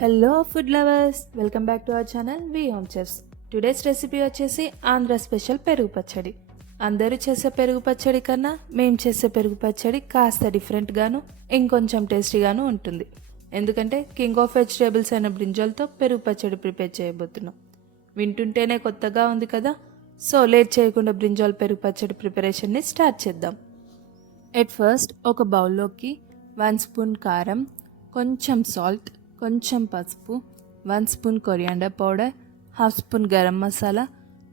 Hello food lovers, welcome back to our channel V Home Chefs. Today's recipe వచ్చేసి Andhra special పెరుగు పచ్చడి. అందరూ చేసే పెరుగు పచ్చడి కన్నా మేము చేసే పెరుగు పచ్చడి కాస్త డిఫరెంట్గాను ఇంకొంచెం టేస్టీగాను ఉంటుంది. ఎందుకంటే కింగ్ ఆఫ్ వెజిటేబుల్స్ అయిన బ్రింజాల్తో పెరుగు పచ్చడి ప్రిపేర్ చేయబోతున్నాం. వింటుంటేనే కొత్తగా ఉంది కదా, సో లేట్ చేయకుండా బ్రింజాల్ పెరుగు పచ్చడి ప్రిపరేషన్ని స్టార్ట్ చేద్దాం. ఎట్ ఫస్ట్ ఒక బౌల్లోకి 1 స్పూన్ కారం, కొంచెం సాల్ట్, కొంచెం పసుపు, 1 spoon coriander powder, 1/2 spoon garam masala,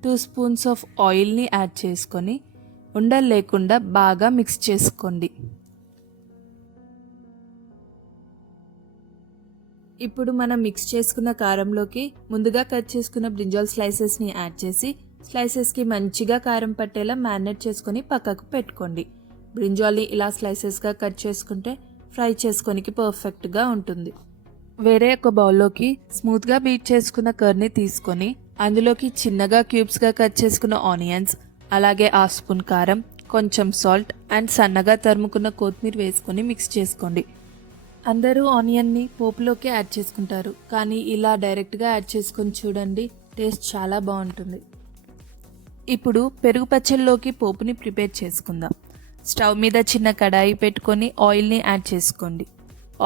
2 spoons of ఆయిల్ని యాడ్ చేసుకొని ఉండలు లేకుండా బాగా మిక్స్ చేసుకోండి. ఇప్పుడు మనం మిక్స్ చేసుకున్న కారంలోకి ముందుగా కట్ చేసుకున్న బ్రింజాల్ స్లైసెస్ని యాడ్ చేసి స్లైసెస్కి మంచిగా కారం పట్టేలా మ్యారినేట్ చేసుకొని పక్కకు పెట్టుకోండి. బ్రింజాల్ని ఇలా స్లైసెస్గా కట్ చేసుకుంటే ఫ్రై చేసుకోనికి పర్ఫెక్ట్గా ఉంటుంది. వేరే ఒక బౌల్లోకి స్మూత్గా బీట్ చేసుకున్న కర్డ్ని తీసుకొని అందులోకి చిన్నగా క్యూబ్స్గా కట్ చేసుకున్న ఆనియన్స్, అలాగే 1/2 స్పూన్ కారం, కొంచెం సాల్ట్ అండ్ సన్నగా తరుముకున్న కొత్తిమీర వేసుకొని మిక్స్ చేసుకోండి. అందరూ ఆనియన్ని పోపులోకి యాడ్ చేసుకుంటారు, కానీ ఇలా డైరెక్ట్గా యాడ్ చేసుకొని చూడండి, టేస్ట్ చాలా బాగుంటుంది. ఇప్పుడు పెరుగు పచ్చళ్ళలోకి పోపుని ప్రిపేర్ చేసుకుందాం. స్టవ్ మీద చిన్న కడాయి పెట్టుకొని ఆయిల్ని యాడ్ చేసుకోండి.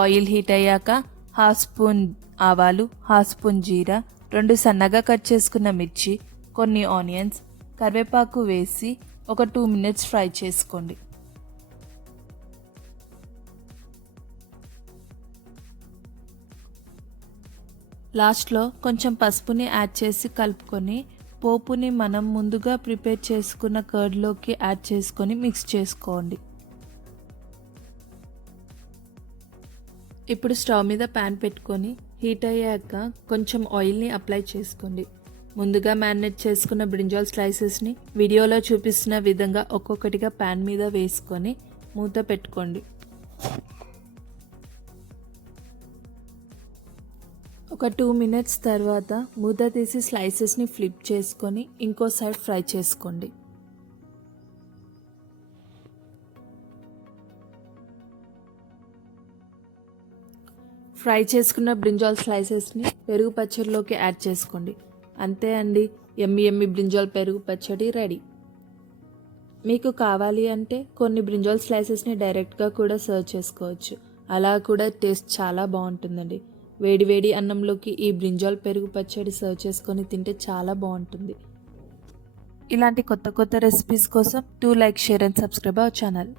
ఆయిల్ హీట్ అయ్యాక 1/2 స్పూన్ ఆవాలు, 1/2 స్పూన్ జీరా, 2 సన్నగా కట్ చేసుకున్న మిర్చి, కొన్ని ఆనియన్స్, కరివేపాకు వేసి ఒక 2 మినిట్స్ ఫ్రై చేసుకోండి. లాస్ట్లో కొంచెం పసుపుని యాడ్ చేసి కలుపుకొని పోపుని మనం ముందుగా ప్రిపేర్ చేసుకున్న కర్డ్లోకి యాడ్ చేసుకొని మిక్స్ చేసుకోండి. ఇప్పుడు స్టవ్ మీద ప్యాన్ పెట్టుకొని హీట్ అయ్యాక కొంచెం ఆయిల్ని అప్లై చేసుకోండి. ముందుగా మ్యారినేట్ చేసుకున్న బ్రింజాల్ స్లైసెస్ని వీడియోలో చూపిస్తున్న విధంగా ఒక్కొక్కటిగా ప్యాన్ మీద వేసుకొని మూత పెట్టుకోండి. ఒక 2 మినిట్స్ తర్వాత మూత తీసి స్లైసెస్ని ఫ్లిప్ చేసుకొని ఇంకో సైడ్ ఫ్రై చేసుకోండి. ఫ్రై చేసుకున్న బ్రింజాల్ స్లైసెస్ని పెరుగు పచ్చడిలోకి యాడ్ చేసుకోండి. అంతే అండి, యమ్మీ బ్రింజాల్ పెరుగు పచ్చడి రెడీ. మీకు కావాలి అంటే కొన్ని బ్రింజాల్ స్లైసెస్ని డైరెక్ట్గా కూడా సర్వ్ చేసుకోవచ్చు. అలా కూడా టేస్ట్ చాలా బాగుంటుందండి. వేడి అన్నంలోకి ఈ బ్రింజాల్ పెరుగు పచ్చడి సర్వ్ చేసుకొని తింటే చాలా బాగుంటుంది. ఇలాంటి కొత్త రెసిపీస్ కోసం do like, share and subscribe our channel.